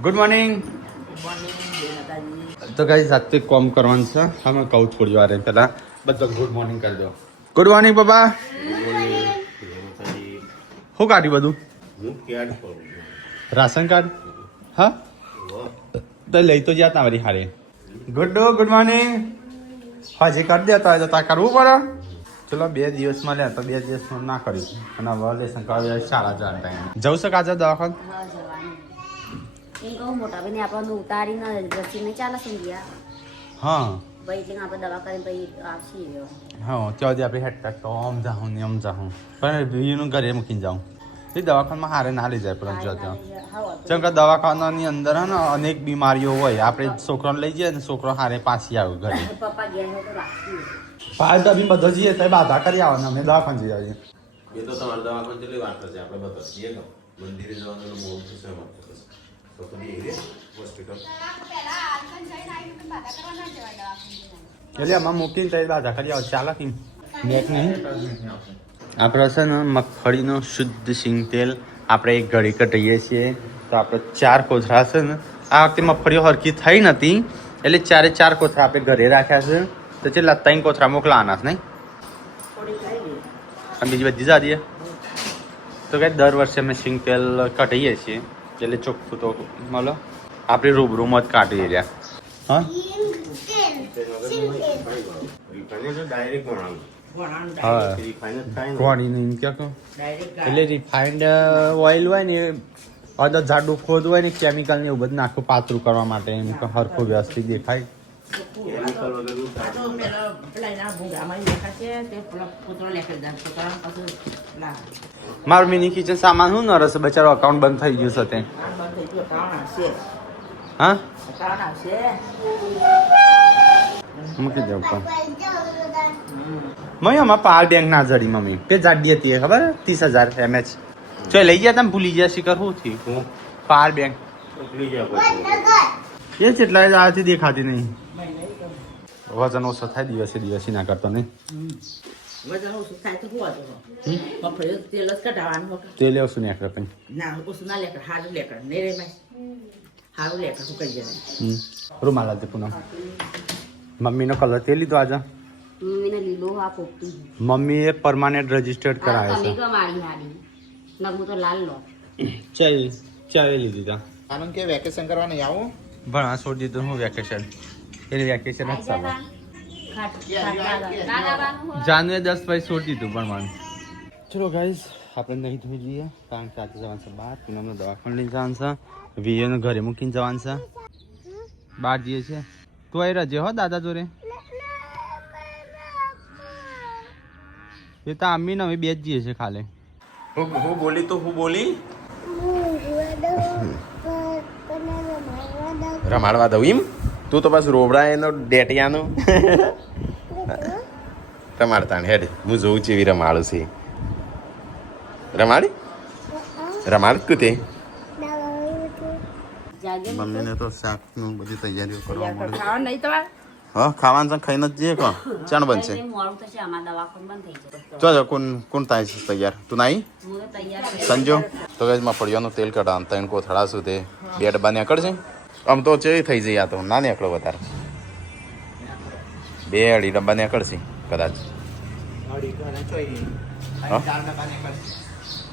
Good morning. તો guys રાતે કોમ કરવાનું છે. હા મેં કહું થોડી વાર પહેલા બધા ગુડ મોર્નિંગ કરી દો. ગુડ મોર્નિંગ પપ્પા. શું કાઢ્યું બધું? Ration card. હા તો લઈ તો જ્યાં તમારી હારે. Good morning. હાજી કરી દેતા હોય તો તા કરવું પડે. ચલો 2 દિવસમાં લે તો 2 દિવસમાં ના કર્યું અને હવે લેસન કરવા સારા જવાનું ટાઈમ જવું છે કાજે દવાખાને. એ કહું મોટા ભાઈને આપણને ઉતારીને રસીને ચાલે સમજ્યા હા ભાઈ જે આપણે દવા કરીને પછી આવશી હા ત્યાં સુધી આપણે હેડતા તો આમ જાઉં ને આમ જાઉં પણ વીનું ઘરે મૂકીને જાઉં એ દવાખાનામાં હારે ના લઈ જાય પરંતુ જો ત્યાં જેમ કે દવાખાનાની અંદર હે ને અનેક બીમારીઓ હોય આપણે છોકરાને લઈ જઈએ ને છોકરો હારે પાછી આવે ઘરે. પપ્પા ઘેર હોય તો રાખી પાલ તો અમે બધા જઈએ તો બાધા કરી આવે ને અમે દવાખાને જઈ આવીએ. એ તો તમારે દવાખાને કેટલી વાત છે આપણે બધા જઈએ ને મંદિરે જવાનું મોહ છે તો તમે એ હોસ્પિટલ એટલે આમાં મૂકીને તો બાધા કરી આવે ચાલે કે નેટ નહીં. આપણે છે ને મગફળીનું શુદ્ધ સિંગ તેલ આપણે એક ઘડી કઢીએ છીએ તો આપણે 4 કોથળા છે ને આ વખતે મગફળીઓ હરખી થઈ નથી એટલે 4 કોથળા આપણે ઘરે રાખ્યા છે તો છેલ્લા 3 કોથળા મોકલાવાના છે નહીં અને બીજી બધી જા દઈએ તો કંઈ દર વર્ષે અમે સિંગ તેલ કાઢીએ છીએ એટલે ચોખ્ખું તો મળે આપણે રૂબરૂમાં જ કાઢીએ રહ્યા. હા ડાયરેક્ટ હા કોણી નહીં ક્યાં કહું એટલે રિફાઇન્ડ ઓઇલ હોય ને અદર જાડું ખોદ હોય ને કેમિકલ ને એવું બધું નાખું પાતળું કરવા માટે એમ કે હરખું વ્યવસ્થિત દેખાય. મારું મિની કિચન સામાન શું ન રહેશે બચારો અકાઉન્ટ બંધ થઈ ગયું છે તે. હા મૂકી દઉં પણ મમ્મી અમારે પાવર બેંક ના જડી મમ્મી તે જાડી હતી ખબર 30,000 mAh જો લઈ ગયા તમે ભૂલી ગયા શિખર શું થયું પાવર બેંક એ જેટલા આથી દેખાતી નહીં વજન ઓછો થાય દિવસે ના કરતો નહીં. વજન ઓછું થાય તો હોવા દો મફળી તેલ જ કઢાવવાનું તેલ ઓછું નીકળે કંઈ ના ઓછું ના લેકર હારું લેકર નહીં રે ભાઈ હારું લેકર શું કરી જાય રૂમાલ હતી પૂનમ મમ્મીનો કલર તે લીધો આજે મમ્મીને લીલો આ પોપટી મમ્મીએ પરમાનન્ટ રજીસ્ટર્ડ કરાવે તમે છે. ગમાડી હારી નગું તો લાલ લો ચાય લીધી તા આનંદ કે વેકેશન કરવા નહીં આવું ભણવા છોડી દીધું હું વેકેશન એની વેકેશન જ ચાલે જાનવે 10 પછી છોડી દીધું ભણવાનું. ચલો ગાઈઝ આપણે નહીં ધોઈ જઈએ કારણ કે આજે જવાનું છે બહાર પૂનમનો દવાખાને લઈને જવાનું છે વિયનું ઘરે મૂકીને જવાનું છે બહાર જઈએ છે તું અહીં રજે હો દાદા જોડે એ તો આમી ને અમે 2 જ જઈએ છે ખાલી. હું બોલી તો હું બોલી રમાડવા દઉં એમ તું તો બસ રોબડા એનો ડેટિયાનો રમાડતા હેડ હું જોઉં છું એવી રમાડું છે રમાડ કુતે મમ્મીને તો શાકનું બધી તૈયારીઓ કરવા મળે. ખાવાનું નહીં તમારે હા ખાવાનું તો ખાઈને જ જઈએ કો ચાણ બનશે મોડું થશે અમારા દવાખાનું બંધ થઈ જશે. જો કોણ થાય છે તૈયાર તું નાઈ હું તો તૈયાર સંજો તો કઈ મફળિયાનું તેલ કઢાવ 3 કોથળા શું તે 2 ડબ્બા નીકળશે આમ તો ચેવી થઈ જાય આ તો ના નીકળો વધારે 2 ડબ્બા નીકળશે કદાચ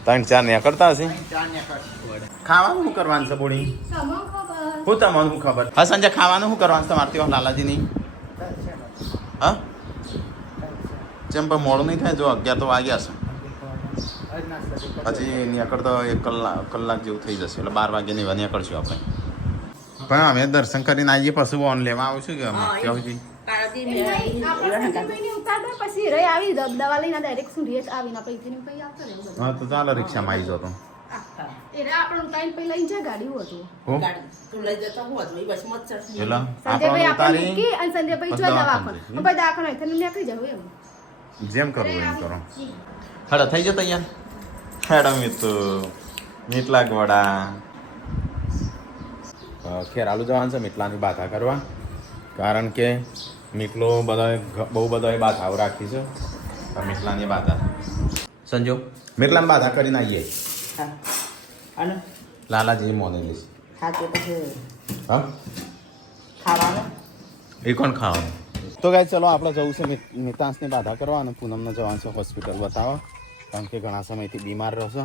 3-4 નીકળતા હશે. ખાવાનું શું કરવાનું છે બોડી હું તમને શું ખબર હા સંજય ખાવાનું શું કરવાનું છે તમારે ત્યાં લાલાજી નહીં હા જેમ પણ મોડું નહીં થાય જો 11 તો વાગ્યા છે હજી નીકળતો 1 કલાક જેવું થઈ જશે એટલે 12 વાગ્યા ની નીકળશું આપણે પણ અમે દર્શન કરીને આવીએ પછી ઓન લેવા આવશું કે અમે ત્યાં સુધી પછી રે આવી દવા લઈને ડાયરેક્ટ સુંઢીએ જ આવીને પૈથી પૈ આવતો ને હા તો ચાલો રિક્ષામાં આવી જાવ તો એને આપણને ટાઈમ પૈ લઈને જાય ગાડી હતું હો તું લઈ જતો હોત ભાઈ બસ મત ચડશે એટલે સંજયભાઈ આપણને આપણે ઉતારી મૂકી અને સંજયભાઈ જો દવાખાને ભાઈ દવાખાને થઈને નીકળી જાવ એમ જેમ કરવું એમ કરો હેડો થઈ જતો અહીંયા હેડો મિત્ર મીટલા ગોડા ખેરાલુ જવાનું છે મીટલાની બાધા કરવા કારણ કે મીટલો બધાએ બહુ બધાએ બાધાઓ રાખી છે મીટલાની બાધા સંજો મીટલાની બાધા કરીને આવીએ અને લાલાજી મોને લઈશ ખાતે પછી હા ખાવાનું એ કોણ ખાવાનું તો ગાઈસ ચલો આપણે જવું છે મિતાંશને બાધા કરવા અને પૂનમને જવાનું છે હોસ્પિટલ બતાવવા કારણ કે ઘણા સમયથી બીમાર રહો છો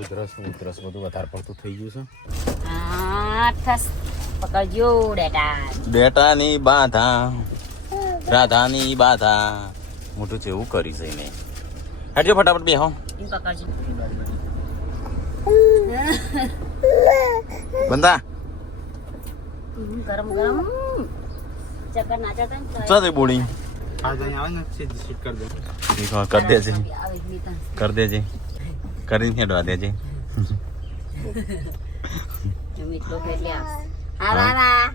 ઉધરસ બધું વધારે પડતું થઈ ગયું છે પકડજો ડેટા બેટાની બાધા રાધાની બાધા મોટું છે એવું કરી છે ને હટજો ફટાફટ બેહો એમ પકડજો બંદા ગરમ ગરમ ચક્કર નાચા હતા ને ચો દે બોડી આવે ને સીધી શીટ કરી દે કરી દેજે આવે મિતા કરી દેજે કરીને હેડવા દેજે મીઠો એટલે આવશે હા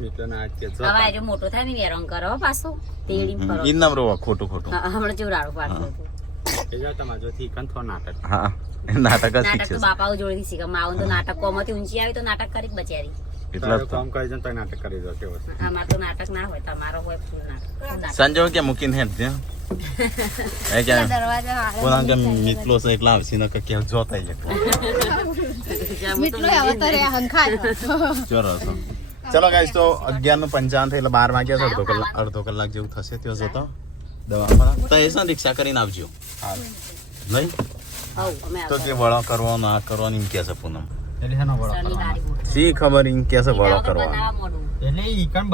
એટલે ના કે હવે આજે મોટો થાય ને વેરંગ કરો પાછો તેડી ફરો ઈ નામ રો ખોટું ખોટું હમણાં જેવું રાડું પાડતો એ જા તમાર જોથી કંથો નાટક હા નાટક જ નાટક શીખશે તો બાપાઓ જોડેથી શીખે માવું તો નાટક કોમાંથી ઊંચી આવી તો નાટક કરી જ બચારી એટલા જ તો કામ કરી જાય તો નાટક કરી દો કેવો છે અમાર તો નાટક ના હોય તમારો હોય ફૂલ નાટક સંજય કે મૂકીને હેડ છે એ કે દરવાજા કોના કે મિતલો છે એકલા આવશે ને કે કેમ જોતા એટલે મીઠલો અવતારે હંખાય ચોરો છો ચલો ગાઈસ તો 11:55 એટલે 12 વાગ્યા છે અડધો કલાક જેવું થશે ત્યાં જતો દવાખાના તો એ છે રિક્ષા કરીને આવજો નહીં હવ અમે તો તે વળો કરવો ના કરવાની એમ કે છે પૂનમ એટલે હેનો વળો આવતાની ગાડી મોટી શી ખબર એમ કે છે વળો કરવાનો બનાવવા મોડું એટલે ઈ કણ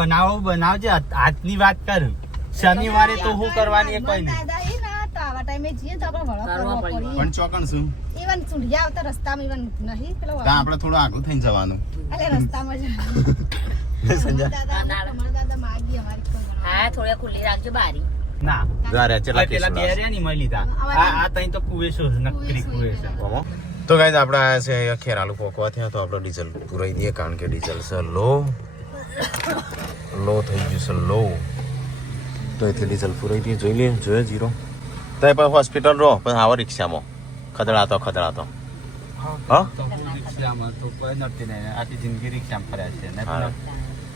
બનાવજે આજની વાત કર શનિવારે તો હું કરવાની એ કોઈ નહીં દાદા એ ના તો આવા ટાઈમે જઈએ તો આપણે વળો કરવા કરવો પડ્યો. પડી પણ ચોકણ શું ઈવન સુંઢિયા આવતા રસ્તામાં ઈવન નહીં પેલો કા આપણે થોડું આગળ થઈને જવાનું અલે રસ્તામાં જ સંજય દાદા અમારા દાદા માગી અમારી કમર હા થોડી ખુલ્લી રાખજો બારી ના જારે ચલા પેલા બે રહ્યા ની મળી લીધા આ તઈ તો કુવેશો નકરી કુવેશો તો ગાઈસ આપણે આયા છે અહીંયા ખેરાલુ પોકવા થયા તો આપણે ડીઝલ પુરાઈ દઈએ કારણ કે ડીઝલ છે લો થઈ ગયું છે લો તો અહીંથી ડીઝલ પુરાઈ દઈએ જોઈ લઈએ જોઈએ જીરો તો એ પણ હોસ્પિટલ રહો પણ આવો રિક્ષામાં ખદડાતો હા તો હું રિક્ષામાં તો કોઈ નથી નહીં આખી જિંદગી રિક્ષામાં ફર્યા છે ને હા.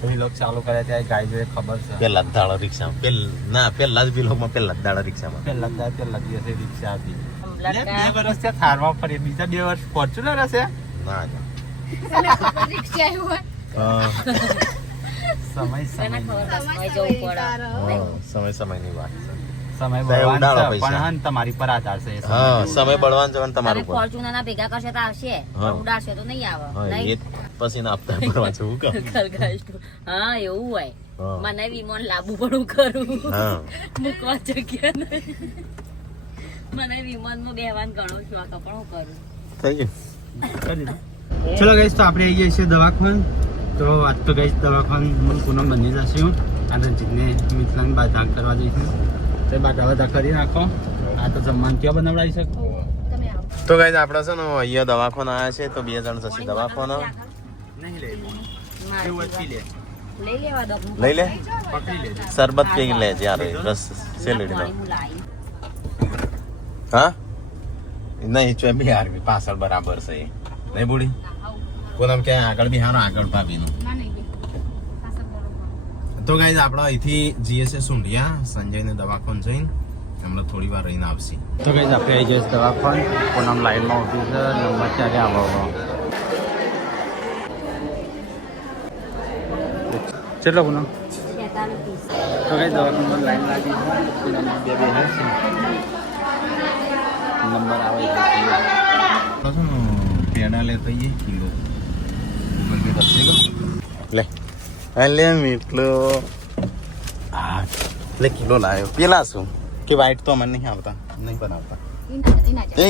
એ લોકો ચાલુ કર્યા ત્યાં ગાય જોઈએ ખબર છે પેલા જ દાડા રિક્ષામાં પેલા જ વિલોગમાં પેલા જ દાડા રિક્ષામાં પેલા દિવસે રિક્ષા હતી બે વર્ષ ત્યાં થારમાં ફરી બીજા 2 વર્ષ ફોર્ચ્યુનર હશે ના રિક્ષા આવ્યું હોય સમય એને ખબર બસ જવું પડે સમયની વાત છે સમય તો બળવાન ઉડાડો છે, પૈસા. પણ હા ને તમારી પર આધાર છે એ સમય. હા સમય બળવાન જવાનું અને તમારું પર ફોર્ચ્યુનર ના ભેગા કરશે તો આવશે હા. પણ ઉડાડશે તો નહીં આવે હા એ નહીં પછી ના આપતા ભરવા જવું કામ હા એવું હોય હા. મને વિમાન લાવવું પડું કરું હા મૂકવા જગ્યા નહીં મને વિમાનમાં બેહવાનું ઘણો શોખ પણ હું કરું થઈ ગયું ચલો ગઈશ તો આપણે આવીએ છીએ દવાખાન તો આજ તો ગઈશ દવાખાન મને પૂનમ બની જશે અને જીતને મિથલાની બાધા કરવા જઈશું તો બાધા કરી નાખો આ તો જમવાનું ક્યાં બનાવડાવી શકો તમે આવો તો ગાઈઝ આપણે છે ને અહીંયા દવાખાને આવ્યા છે તો 2 જણ જશે દવાખાને નહીં લઈ મારે એવું જ પી લે લઈ લેવા દો લઈ લે પકડી લેજે શરબત પી લે યારે રસ છે લેડી લો પાણી હું લાવી હા નહીં ચો બિહાર પાછળ બરાબર છે એ નહીં બુડી પૂનમ ક્યાંય આગળ બિહાર આગળ ભાભીનું ના નહીં બે પાછળ બરોબર તો ગાઈઝ આપણે અહીંથી જઈએ છે સુંઢિયા સંજયને દવાખાને જઈને હમણાં થોડી વાર રહીને આવશે તો ગઈશ આપણે આવી જઈશ દવાખાન પૂનમ લાઈનમાં ઊભી છે નંબર ક્યારે આવો ચલો પૂનમ 46 તો કઈ દવાખાનામાં લાઈન લાગી છે બે હશે નંબર આવે પેડા લેતો આવીએ કિલો ગૂગલ પે કરશે લે લે મીઠલો એટલે કિલો લાવ્યો પેલા શું કે વ્હાઈટ તો મને નહીં આવતા નહીં બનાવતા એ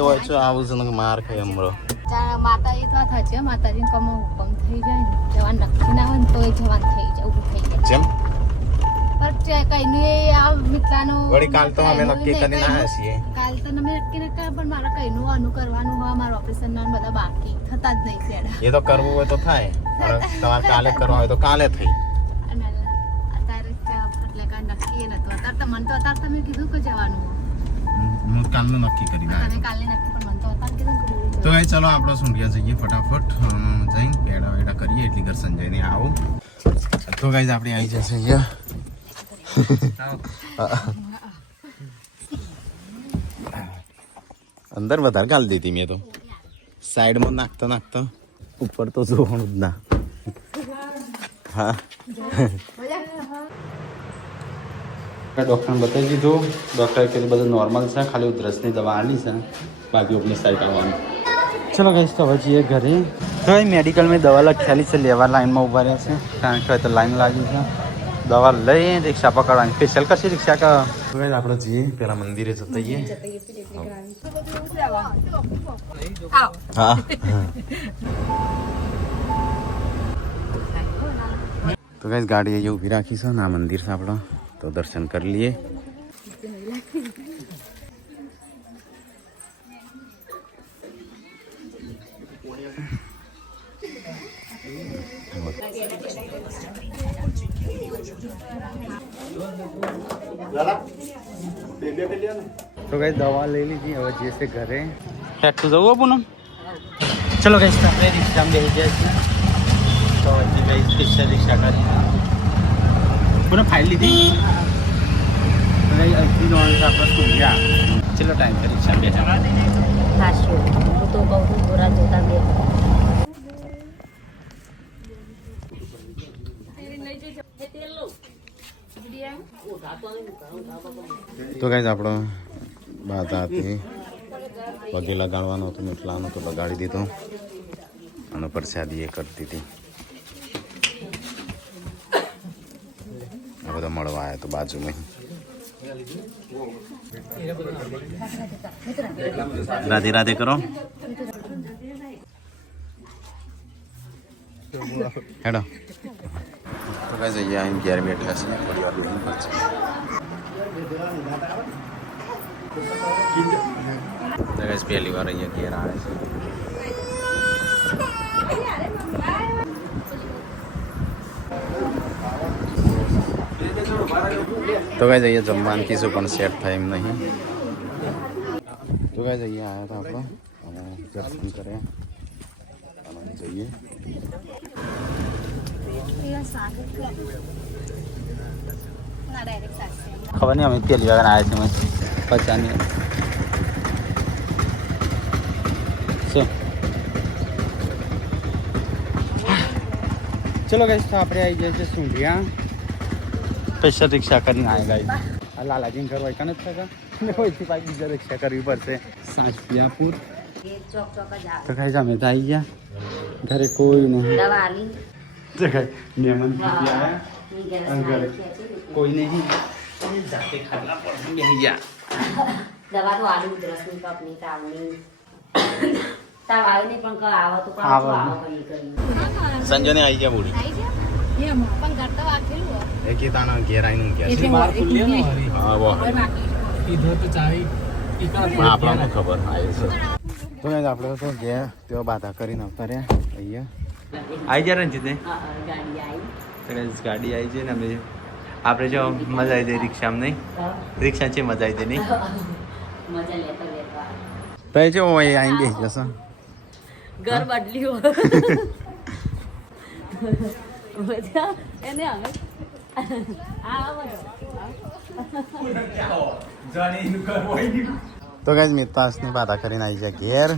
હોય છે આવું છે ને માર ખાય હમણાં માતા એ તો થાય છે માતાજીને કમો હુકમ થઈ જાય ને જવાન નક્કી ના હોય ને તો એ જવાન થઈ જાય ઊભું થઈ જાય જેમ પણ કઈનું એ આ મિત્રાનો વળી કાલ તો અમે નક્કી કરીને આવ્યા છીએ કાલ તો અમે નક્કી ન કર્યા પણ મારે કઈનું કરવાનું હોય મારું ઓપરેશન ના બધા બાકી થતા જ નહીં પેડા એ તો કરવું હોય તો થાય હવે તમારે કાલે કરવા હોય તો કાલે થઈ અને અત્યારે એટલે કાંઈ નક્કી એ નતું અત્યારે તો મને તો અત્યારે તમે કીધું કે જવાનું હું કાલનું નક્કી કરી નાખ્યું તને કાલે નક્કી પણ મને તો અત્યારે કીધું કે તો એ ચલો આપણે સુંઢિયા જઈએ ફટાફટ જઈને પેડા વેડા કરીએ એટલી ઘર સંજયને આવો તો ગાઈઝ આપણે આવી જશે અહીંયા અંદર વધારે ગાલી દીધી મેં તો સાઈડમાં નાખતા ઉપર તો જોવાનું જ ના. હા ડૉક્ટરને બતાવી દીધું. ડૉક્ટરે કીધું બધું નોર્મલ છે, ખાલી ઉધરસની દવા આલી છે, બાકી ઉપની સાઈડ આવવાનું. ચલો ગાઈસ તો હવે જઈએ ઘરે. તો મેડિકલમાં દવા લખેલી છે, લેવા લાઈનમાં ઊભા રહ્યા છે, કારણ કે તો લાઈન લાગી છે. દવા લઈ રિક્ષા પકડવાની. સ્પેશિયલ કશી રિક્ષા કે આપણે જઈએ પેલા મંદિરે જતા જઈએ. હા તો ગાઈસ ગાડી અહીંયા ઊભી રાખી છે ને આ મંદિર છે આપણો, તો દર્શન કરી લઈએ. તો ગાઈસ દવા લઈ લીધી, હવે જઈએ છે ઘરે. હેડ તો જવું પૂનમ. ચલો ગાઈસ આપણે રિક્ષામાં બેસી ગયા છીએ. તો હજી ગાઈસ સ્પેશિયલ રિક્ષા કરી પૂનમ ફાઇલ લીધી. અહીંથી જવાનું છે આપણે સૂર્યા. ચલો ટાઈમ છે રિક્ષા બેસા. ખાશું હું તો કહું છું થોડા જોતા બે તો ગાઈસ આપણો બાધાથી પગે લગાડવાનો હતો ને એટલાનો તો લગાડી દીધો અને પ્રસાદી એ કરી દીધી. આ બધા મળવા આવ્યા તો બાજુમાં. રાધે રાધે કરો. હેડો તો ગાઈસ અહીંયા અહીં ઘેર બેઠા છે, થોડી વાર લઈને પડશે. તો ગાઈસ પહેલી વાર અહીંયા ઘેર આવે છે. તો ગાઈસ અહીંયા જમવાનું કીધું પણ સેટ થાય એમ નહીં. તો ગાઈસ અહીંયા આવ્યા હતા આપણે અને દર્શન કર્યા અને જઈએ. ખબર નહીં અમે પહેલી વાર આવ્યા છીએ. પચાની શું. ચલો ગાઈસ તો આપણે આવી જાય છે સૂંઢિયા. સ્પેશિયલ રિક્ષા કરીને આવી ગાઈસ. આ લાલાજીને ઘર હોય કને જ થશે ને હોયથી પાછી બીજા રિક્ષા કરવી પડશે સાંસિયાપુર. ચોક ચોક જ આવે તો ગાઈસ અમે તો આવી ગયા. ઘરે કોઈ નહીં. દવા આલી તો ગાઈસ મહેમાન પૂછી આવ્યા ની ઘરે અને ઘરે ખેંચી કોઈ નહીં. જાતે ખાટલા પર બેસી ગયા. દવા તો આલી ઉધરસની કપની તાવની તાવ આવે નહીં પણ આવો તો પણ આવો. આવો કરી કરી સંજયને આવી ગયા બોલી આવી જાય એમ પણ ઘર તો વાગેલું હોય. એ કે તાણા ઘેર આવીને ઊંઘ્યા છે. હા વો પણ આપણને ખબર આવી છે. તો ગાઈસ આપણે તો ઘેર તેઓ બાધા કરીને આવતા રહ્યા અહીંયા. આવી ગયા રંજીતને. ગાડી આવી તો ગાઈસ ગાડી આવી છે ને અમે આપણે જો મજા આવી જાય રિક્ષામાં નહીં. રિક્ષા છે મજા આવી જાય નહીં. મજા લેતા લેતા તો એ જો અહીં આવીને બેસી જશે. ઘર બદલ્યું મજા એને હવે તો ગાઈસ મિતાસની બાધા કરીને આવી ગયા ઘેર.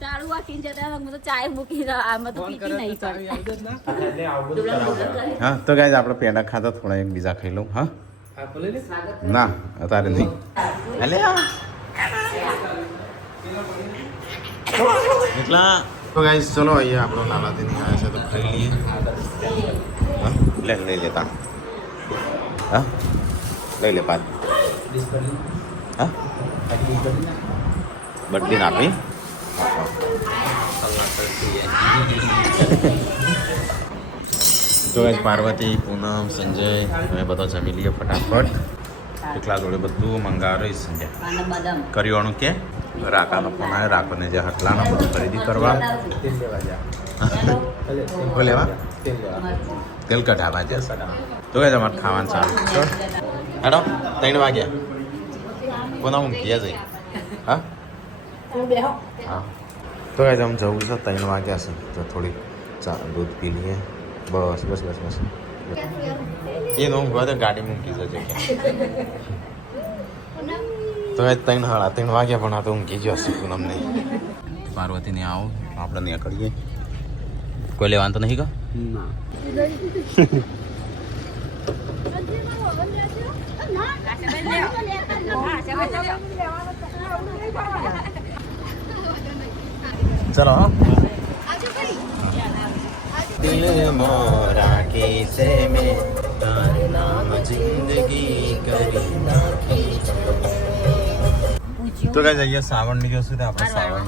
ચાલુ વાકીને જતા હું તો ચાય મૂકી આમાં તો પીતી નહીં પણ હા તો ગાઈસ આપણે પેડા ખાતા થોડા એક બીજા ખાઈ લઉં. હા ના અત્યારે નહીં. અલે એટલા તો ગાઈસ ચલો અહીંયા આપણો લાલાજીની આવે છે તો ખાઈ લઈએ. હા લઈ લેતા. હા લઈ લે પાત. હા બદલી નાખી. તો ગાઈસ પાર્વતી પૂનમ સંજય અમે બધા જમી લઈએ ફટાફટ. એકલા જોડે બધું મંગાવે સંજય. અને બદામ કરિયાણું કે રાકાનો ફોન આવે. રાકોને જે હટલાનો બધું ખરીદી કરવા લેવા તેલ કઢાવા છે. તો ગાઈસ અમારે ખાવાનું સારું હેડો 3 વાગ્યા કોના ઊંઘ્યા જઈ. હા હા તો ગાઈસ આમ જવું છે 3 વાગ્યા છે તો થોડી દૂધ પી લઈએ. બસ બસ બસ બસ એ નો ઊંઘવા તો ગાડી મૂકી જશે કે તો એ 3 વાગ્યા પણ આ તો ઊંઘી ગયો હશે પૂનમને. પાર્વતીને આવો આપણે નીકળીએ. કોઈ લેવાનું તો નહીં કા? ચલો દિલ મોરા કિસે મે તારે નામ જિંદગી કરી નાખી. તો ગાઈસ અહીંયા સાવણ ની જોશું આપણે સાવણ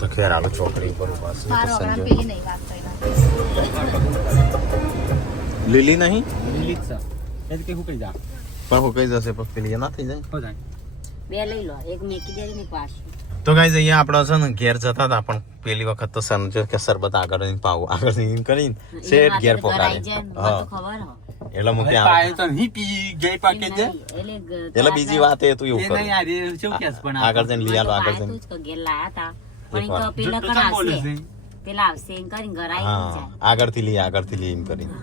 તો ખેર આલો ચોકડી ઉપર ઉભા છે. મારો સંજય પેલી નહીં વાત કરી. લીલી નહીં લીલી જ છે એ કે હું કઈ જા પણ હું કઈ જશે પણ પેલી એ ના થઈ જાય. હો જાય. બે લઈ લો, એક મેકી દે ને પાછું. તો ગાઈસ અહીંયા આપણે છે ને ઘેર જતા હતા પણ પેલી વખત તો સંજય કે સરબત આગળ જઈને પાવું આગળ જઈને કરીને શેઠ ઘેર પોકાડી. હા ખબર હો એટલે મૂકી પાય તો નહીં પી ગઈ પાકે છે એટલે બીજી વાત એ તું એવું એ કર નહીં આ રે શું કેસ પણ આગળ જઈને લઈ આલો આગળ જઈને. ઘેર લાયા હતા પણ એકવાર. તો પેલા જુઠ્ઠું કણ ચમ બોલે આવશે છે? પેલા આવશે એમ કરીને ગરાઈ હા જાય. આગળથી લઈ એમ કરીને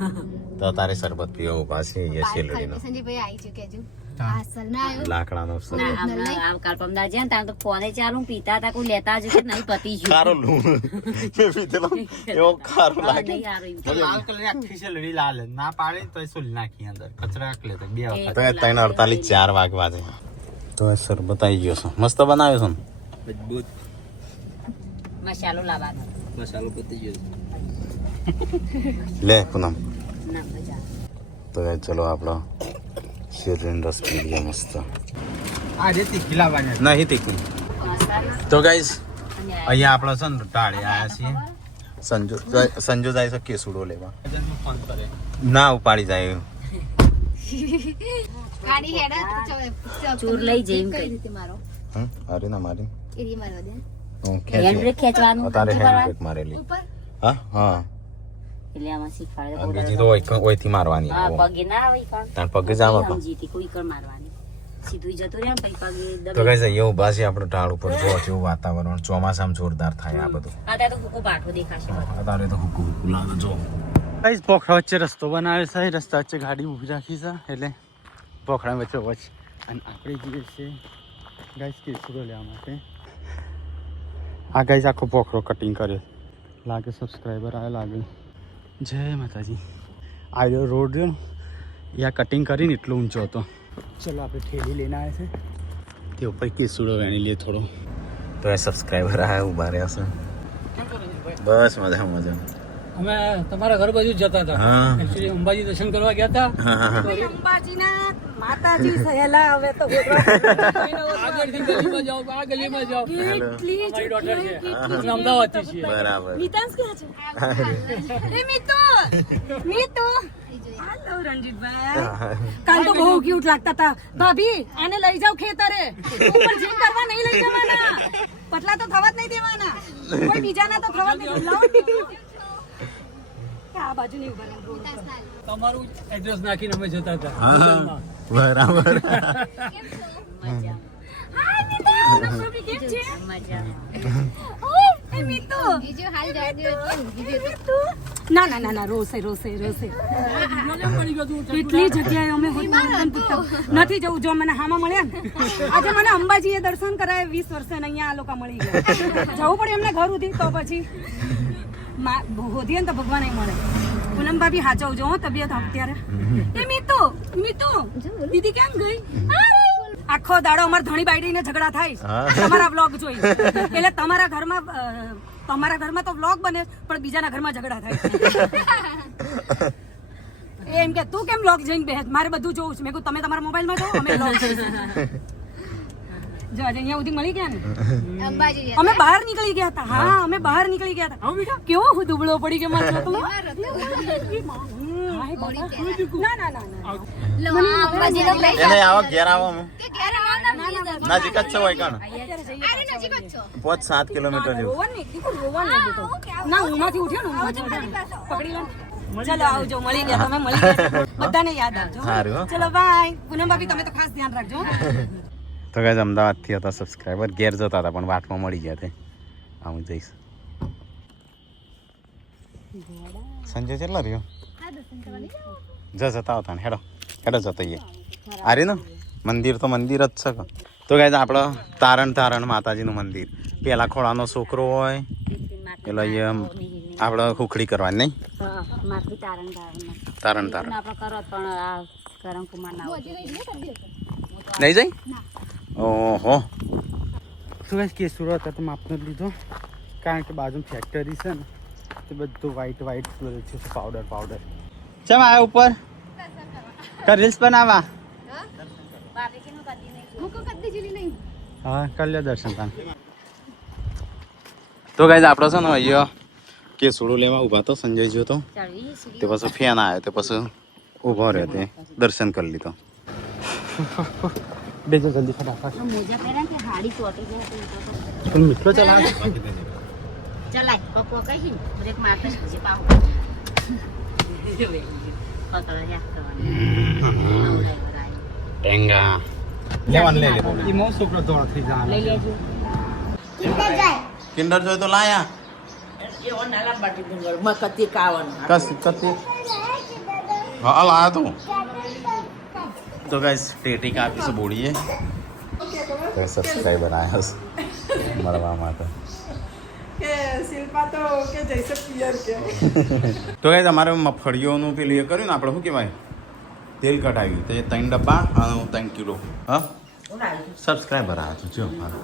તો તારે સરબત પીવો ઉભા છે એ શેલડીનો સંજયભાઈ આવી ચૂક્યા છું. આ સર ના આવ્યો. લાકડાનો ના, સરબત હમણાં આવકાલ પમદાર છે ને તાર તો ફોને ચાલુ પીતા હતા કોઈ લેતા જ કે નહીં પતી ગયું. ખારો લૂ મેં પીધેલો એવો ખારો હા, લાગે. નહીં હારું એમ. તો લાલ કલર આખી છે લડી લાલ જ. ના પાડે તો એ સોલી નાખી અંદર કચરા આકલે તો બે વખત તો એ 3:48 4 વાગવા છે તો એ સરબત આવી ગયો છે મસ્ત બનાવ્યો છે ને. મજબૂત મસાલો લાવવાનો. મસાલો પતી ગયો લે પૂનમ ના મજા તો એ ચલો આપણો શેરડીનો રસ પી લઈએ મસ્ત. આ રેતી ખીલાવાની નહીં તીખી. તો ગાઈસ અહીંયા આપણે છે ને ટાળે આવ્યા છીએ. સંજુ જાય છે કેસુડો લેવા. ફોન કરે ના ઉપાડી જાય ગાડી હેડે ચોર લઈ જઈ એમ કઈ કહી. રીતે મારો અરે ના મારી એરી મારવા દે હું હેન્ડબ્રેક ખેંચવાનું તારે ઊંચું કરવાનું. હેન્ડબ્રેક મારેલી. ઉપર હા હા એટલે આમાં શીખવાડે. અને બીજી તો ઓયથી મારવાની હા, આવો. પગે ના આવે ઈ કણ. તાર પગે જ આવે પણ. સમજીતી કોઈ કણ મારવાની સીધું જતું રહે ને પછી પગે તો દબાઈ. કઈ જઈએ ઉભા છીએ આપણે ટાળ ઉપર જો જેવું વાતાવરણ ચોમાસામાં જોરદાર થાય આ બધું. આ ત્યાં તો હુકુ પાઠો દેખાશે બધું. અત્યારે તો હુકુ હુકુ લાગે જો. ગાઈસ પોખરા વચ્ચે રસ્તો બનાવ્યો છે રસ્તા વચ્ચે ગાડી ઊભી રાખી છે એટલે પોખરા વચ્ચે વચ્ચે અને આપણે જઈએ છીએ ગાઈસ કેસુડો લેવા માટે. આ ગાઈસ આખો પોખરો કટિંગ કર્યો લાગે સબસ્ક્રાઈબર આવે લાગે. જય માતાજી. આ રોડ રહ્યો ને એ આ કટિંગ કરીને એટલો ઊંચો હતો. ચલો આપણે ઠેલી લઈને આવ્યા છે તે ઉપર કેસુડો વેણી લઈએ થોડો. તો એ સબસ્ક્રાઈબર આયા ઉભા રહ્યા છે બસ મજા મજા. અમે તમારા ઘર બાજુ જ જતા હતા હા એકચ્યુઅલી અંબાજી દર્શન કરવા ગયા હતા અંબાજીના માતાજી સહેલા હવે તો આગળથી ગલીમાં જાઓ આ ગલીમાં જાઓ અમારી ડોટર છે અમે અમદાવાદથી છીએ બરાબર. મિતાંશ ક્યાં છે એ મિતુ હાલો રણજીતભાઈ કાલ તો બહુ ક્યુટ લાગતા હતા ભાભી આને લઈ જાઓ ખેતરે ઉપર જીમ કરવા નહીં લઈ જવાના પતલા તો થવા જ નહીં દેવાના કોઈ બીજાના તો થવા જ નહીં લાવો આ બાજુ નહીં ઉભા રહો તમારું એડ્રેસ નાખીને અમે જતા હતા હા બરાબર. મજા. એ મિતુ બીજું હાલ જવા દે બીજું ના ના ના ના રોસે કેટલી જગ્યાએ અમે નથી જવું જો મને હામાં મળ્યા ને આજે મને અંબાજીએ દર્શન કરાય 20 વર્ષે ને અહીંયા આ લોકો મળી ગયા જવું પડે એમને ઘર ઉધી તો પછી હોધીએ ને તો ભગવાન મળે. પૂનમ ભાભી હાચવજો હો તબિયત અત્યારે. એ મિતુ દીદી કેમ ગઈ આખો દાડો અમાર ધણી બાયડીને ઝઘડા થાય તમારા વ્લોગ જોઈ એટલે તમારા ઘરમાં તો વ્લોગ બને પણ બીજાના ઘરમાં ઝઘડા થાય એમ કે તું કેમ વ્લોગ જોઈને બેહ મારે બધું જોવું છે મેં કહ્યું તમે તમારા મોબાઈલમાં જોવો અમે વ્લોગ જોઈશું જો આજે અહીંયા સુધી મળી ગયા ને અંબાજી અમે બહાર નીકળી ગયા હતા હા અમે બહાર નીકળી ગયા હતા કેવો હું દુબળો પડી ગયો મારો છોકરો ના ના ના ના લો અંબાજી નો લઈ એને આવો ઘેર આવો અમે. કે ઘરે ના નજીક જ છે હોય કણ અરે નજીક જ છો 5-7 કિલોમીટર જેવું. રોવાનું ના ઊંઘમાંથી ઉઠ્યો ને ઊંઘમાંથી ઉઠ્યો. પકડી લો ચલો આવજો મળી ગયા તમે મળી ગયા બધાને યાદ આવજો સારું હો. ચલો બાય પૂનમ ભાભી તમે તો ખાસ ધ્યાન રાખજો તો ગાઈસ અમદાવાદથી હતા સબસ્ક્રાઈબર ઘેર જતા હતા પણ વાટમાં મળી ગયા તે હું જઈશ. સંજય કેટલા રહ્યો હા દર્શન કરવા નહીં જાઓ જતા હતા ને હેડો જતો જઈએ. આ રે ને મંદિર તો મંદિર જ છે કે. તો ગાઈઝ આપણે તારણ માતાજીનું મંદિર પેલા ખોળાનો છોકરો હોય પેલો અહીંયા આપણે ખુખડી કરવાની નહીં માથું તારણ તારણ આપણે કરો પણ આ કરમ કુમાર ના નહીં જાય ઓહો શું ગાઈસ કે સુરત હતો માપનો જ લીધો કારણ કે બાજુ ફેક્ટરી છે ને તે બધું વ્હાઈટ છે પાવડર ચમ આયા ઉપર રીલ્સ બનાવવા હા કરી લે દર્શન તાન તો ગાઈઝ આપણે છે ને અહીંયા કેસુડું લેવા ઊભા તો સંજય જો તો તે પછી ફેન આવ્યો તે પછી ઊભો રહ્યો તે દર્શન કરી લીધો બેજો જલ્દી ફટાફટ મોજા પહેર્યા કે હાડી ચોટી જાય પણ મીઠો ચલાવે ચલાય પપ્પો કઈ બ્રેક મારતો છે પાવ ટેંગા લેવાનું લઈ લે એ મો છોકરો દોડ થઈ જાય લઈ લેજો કિન્ડર જોઈ તો લાયા કસ કતી હા લાયા તું તો ગાઈસ ટેટી કાપી છે બોડીએ તો સબસ્ક્રાઇબર આયા છે મળવા માટે તો ગાઈસ અમારે મગફળીઓનું પેલું એ કર્યું ને આપણે શું કહેવાય તેલ કઢાવ્યું તો એ 3 ડબ્બા અને 3 કિલો હા સબસ્ક્રાઇબર આવ્યા છે જો મારા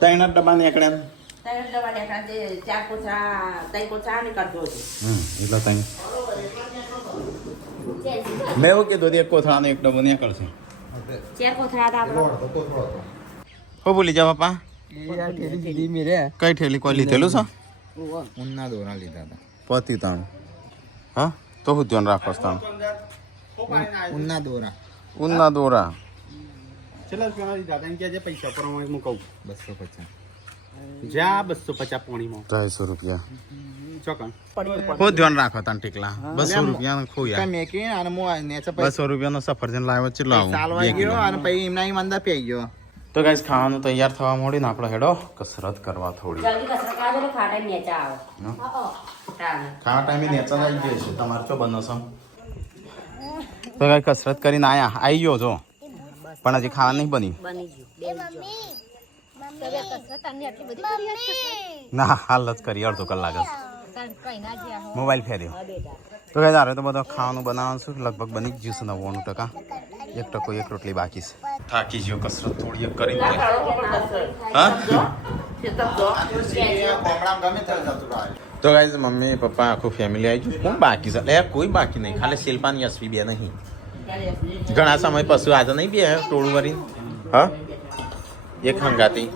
3 ડબ્બા નીકળ્યા એટલા ત્રણ મેં એવું કીધું એક કોથળાનો એક ડબ્બો નીકળશે ચેર કોથળા હતા આપણો હો ભૂલી જા બાપા કઈ ઠેલી કોઈ લીધેલું છે ઊનના દોરા લીધા હતા પતિ તાણ હા તો હું ધ્યાન રાખો તાણ ઊનના દોરા ઊનના દોરા ચલા દાદા કે જે પૈસા પ્રમાણે હું કહું 250 જ્યાં 250 પોણીમાં 250 રૂપિયા ચોકન હું ધ્યાન રાખો તાણ ટીકલા 200 રૂપિયા ખોયા મેકી અને મો નેચે 200 રૂપિયાનો સફરજન લાવ્યો છે લાવો ચાલવા ગયો અને પછી એમના મંદા પી ગયો તો ગાઈસ ખાવાનું તૈયાર થવા મોડી ને આપણે હેડો કસરત કરવા થોડી જલ્દી કસરત કરજો તો ખાટા નેચા આવે ખાવા ટાઈમે નેચા આવી ગયો છે તમારે તો બનશો તો ગાઈ કસરત કરીને આવી ગયો છો પણ હજી ખાવા નહીં બની બની ગયું ના હાલ જ કરી અડધો કલાક જ મોબાઈલ ફેર્યો તો કઈ તારે તો બધો ખાવાનું બનાવવાનું છું લગભગ બની જ ગયું છે 99% 1% એક રોટલી બાકી છે થાકી ગયો કસરત થોડી એક કરી હા તો ગાઈઝ મમ્મી પપ્પા આખું ફેમિલી આવી ગયું કોણ બાકી છે એટલે કોઈ બાકી નહીં ખાલી શિલ્પાની યશવી બે નહીં ઘણા સમય પછી આજે નહીં બે ટોળું ભરીને હા એક હંગાતી